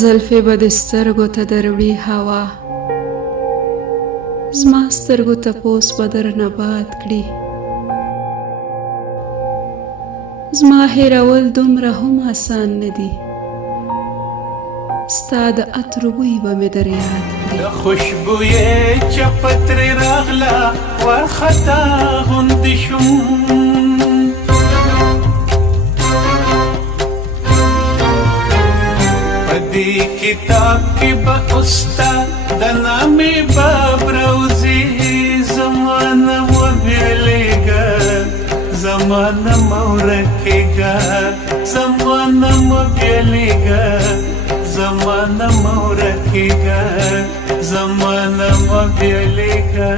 زلفې به د سترګو ته دروړي هوا، زما سترګو تپوس به درنه باد کړي. زما هېرول دومره هم آسان نه دي، ستا د عطر بوی به مې در یاد کړي. د خوشبویې چپه ترې راغله وارخطا غوندې شوم، په دې کتاب کې به اوس ستا د نامې باب راوځي. زمانه مه بېلېږه، زمانه مه ورکېږه، زمانه مه بېلېږه، زمانه مه ورکېږه، زمانه مه بېلېږه.